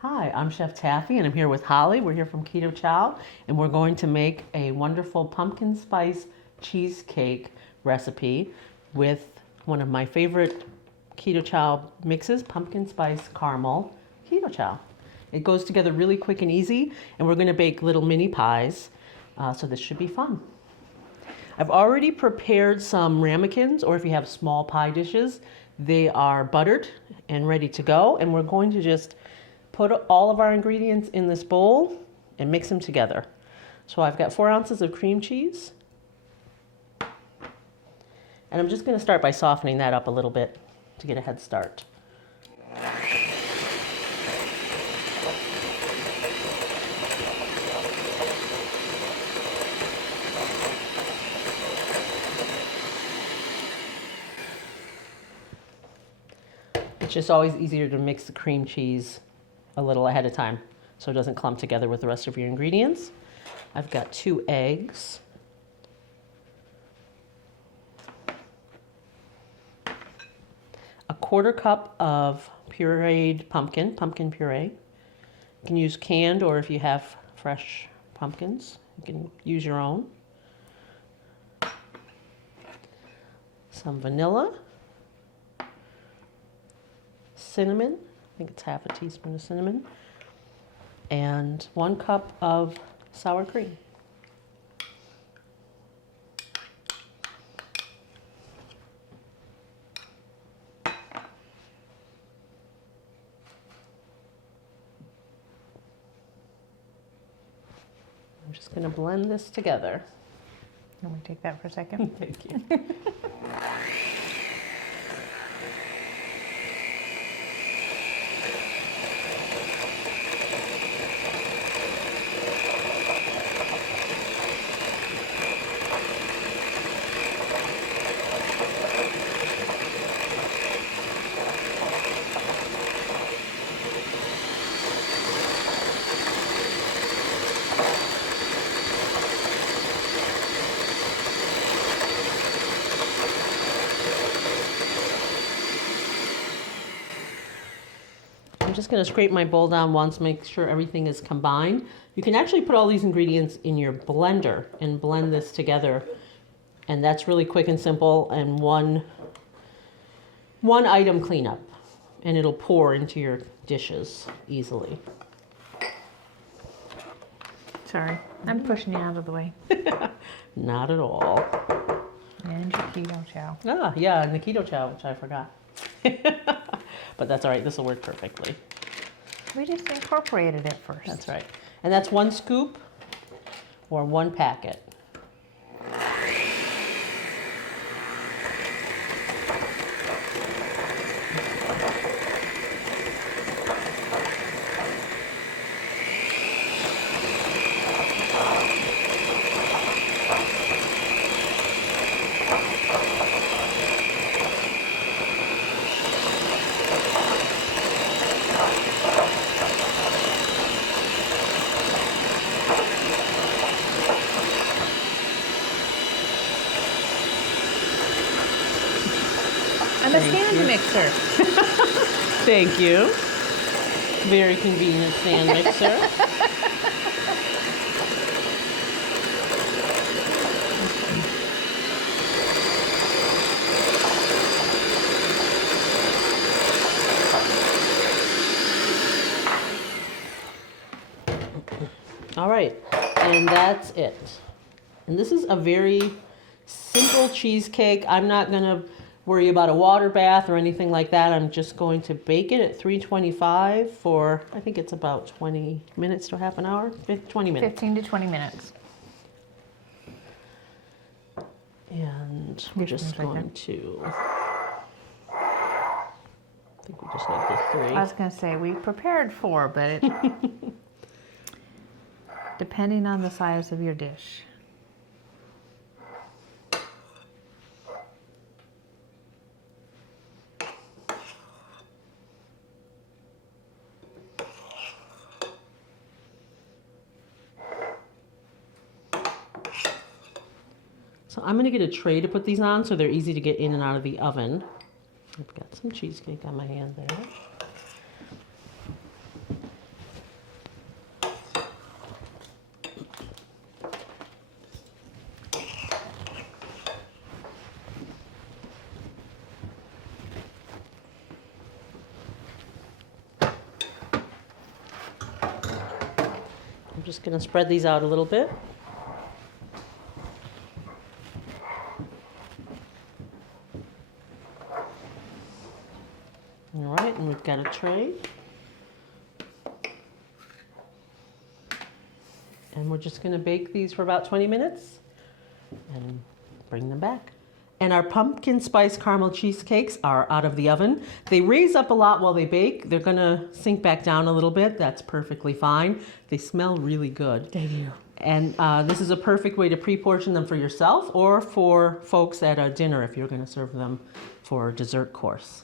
Hi, I'm Chef Taffy and I'm here with Holly. We're here from Keto Chow and we're going to make a wonderful pumpkin spice cheesecake recipe with one of my favorite Keto Chow mixes, pumpkin spice caramel Keto Chow. It goes together really quick and easy, and we're going to bake little mini pies, so this should be fun. I've already prepared some ramekins, or if you have small pie dishes, they are buttered and ready to go, and we're going to just put all of our ingredients in this bowl and mix them together. So I've got 4 ounces of cream cheese. And I'm just going to start by softening that up a little bit to get a head start. It's just always easier to mix the cream cheese a little ahead of time so it doesn't clump together with the rest of your ingredients. I've got 2 eggs. A 1/4 cup of pureed pumpkin puree. You can use canned, or if you have fresh pumpkins, you can use your own. Some vanilla. Cinnamon, I think it's 1/2 teaspoon of cinnamon, and 1 cup of sour cream. I'm just going to blend this together. Can we take that for a second? Thank you. I'm just going to scrape my bowl down once, make sure everything is combined. You can actually put all these ingredients in your blender and blend this together. And that's really quick and simple, and one item cleanup. And it'll pour into your dishes easily. Sorry, I'm pushing you out of the way. Not at all. And your Keto Chow. Ah, yeah, and the Keto Chow, which I forgot. But that's all right, this will work perfectly. We just incorporated it first. That's right. And that's 1 scoop or 1 packet. I'm a stand mixer. Thank you. Very convenient stand mixer. All right, and that's it. And this is a very simple cheesecake. I'm not gonna worry about a water bath or anything like that. I'm just going to bake it at 325 for, I think it's about 20 minutes to half an hour, 20 minutes. 15 to 20 minutes. And we're just going to, I think we just need the 3. I was going to say, we prepared 4, but it, depending on the size of your dish. So I'm going to get a tray to put these on so they're easy to get in and out of the oven. I've got some cheesecake on my hand there. just going to spread these out a little bit. All right, and we've got a tray. And we're just going to bake these for about 20 minutes and bring them back. And our pumpkin spice caramel cheesecakes are out of the oven. They raise up a lot while they bake. They're going to sink back down a little bit. That's perfectly fine. They smell really good. They do. And this is a perfect way to pre-portion them for yourself or for folks at a dinner if you're going to serve them for a dessert course.